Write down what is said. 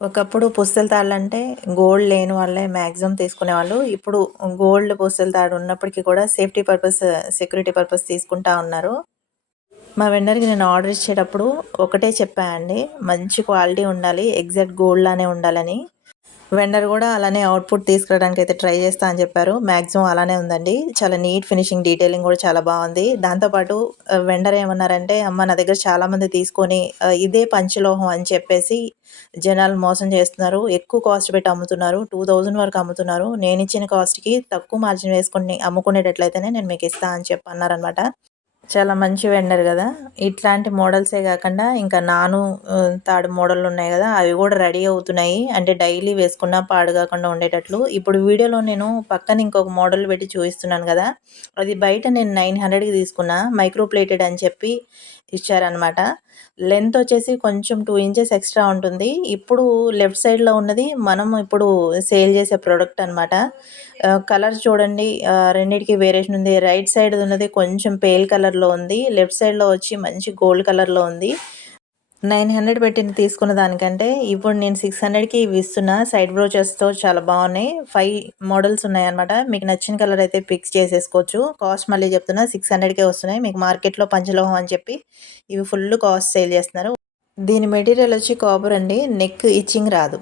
ఒకప్పుడు పుస్తెల తాళ్ళంటే గోల్డ్ లేని వాళ్ళే మ్యాక్సిమం తీసుకునేవాళ్ళు. ఇప్పుడు గోల్డ్ పుస్తెల తాడు ఉన్నప్పటికీ కూడా సేఫ్టీ పర్పస్, సెక్యూరిటీ పర్పస్ తీసుకుంటా ఉన్నారు. మా వెండర్‌కి నేను ఆర్డర్ ఇచ్చేటప్పుడు ఒకటే చెప్పా అండి. మంచి క్వాలిటీ ఉండాలి. ఎగ్జాక్ట్ గోల్డ్ లానే ఉండాలని. వెండర్ గూడా అలానే అవుట్‌పుట్ తీసుకురావడానికైతే ట్రై చేస్తా అని చెప్పారు. మాక్సిమం అలానే ఉందండి. చాలా నీట్ ఫినిషింగ్, డీటెయిలింగ్ గూడా చాలా బావుంది. దాంతో పాటు వెండర్ ఏమన్నారంటే, "అమ్మ నా దగ్గర చాలామంది తీసుకొని ఇదే పంచలోహం అని చెప్పేసి జనాలు మోసం చేస్తున్నారు. ఎక్కువ కాస్ట్ పెట్టి అమ్ముతున్నారు. 2000 వరకు అమ్ముతున్నారు. నేనిచ్చిన కాస్ట్‌కి తక్కువ మార్జిన్ వేసుకొని అమ్ముకునేటట్లయితేనే నేను మీకిస్తా" అని చెప్పి అన్నారనమాట. చాలా మంచి వెండర్ గదా! ఇట్లాంటి మోడల్సే గాకుండా ఇంకా తాడు మోడల్లున్నాయి గదా! అవి గూడా రెడీ అవుతున్నాయి. అంటే డైలీ వేసుకున్నా పాడు గాకుండా ఉండేటట్లు. ఇప్పుడు వీడియోలో నేను పక్కన ఇంకొక మోడల్ పెట్టి చూపిస్తున్నాను గదా! అది బయట నేను 900కి తీసుకున్నా. మైక్రో ప్లేటెడ్ అని చెప్పి ఇచ్చారనమాట. లెంత్ వచ్చేసి కొంచెం 2 ఇంచెస్ ఎక్స్‌ట్రా ఉంటుంది. ఇప్పుడు లెఫ్ట్ సైడ్‌లో ఉన్నది మనం ఇప్పుడు సేల్ చేసే ప్రొడక్ట్ అనమాట. కలర్ చూడండి, రెండిటికి వేరియేషన్ ఉంది. రైట్ సైడ్‌ది ఉన్నది కొంచెం పేల్ కలర్‌లో ఉంది. లెఫ్ట్ సైడ్‌లో వచ్చి మంచి గోల్డ్ కలర్‌లో ఉంది. 900 పెట్టి తీసుకున్న దానికంటే ఇప్పుడు నేను 600కి ఇవి ఇస్తున్నా. సైడ్ బ్రోచెస్‌తో చాలా బావున్నాయి. 5 మోడల్స్ ఉన్నాయన్నమాట. మీకు నచ్చిన కలర్ అయితే పిక్స్ చేసేసుకోవచ్చు. కాస్ట్ మళ్ళీ చెప్తున్నా 600కే వస్తున్నాయి. మీకు మార్కెట్‌లో పంచలోహం అని చెప్పి ఇవి ఫుల్ కాస్ట్ సేల్ చేస్తున్నారు. దీని మెటీరియల్ వచ్చి కాపర్ అండి. నెక్ ఇచ్చింగ్ రాదు.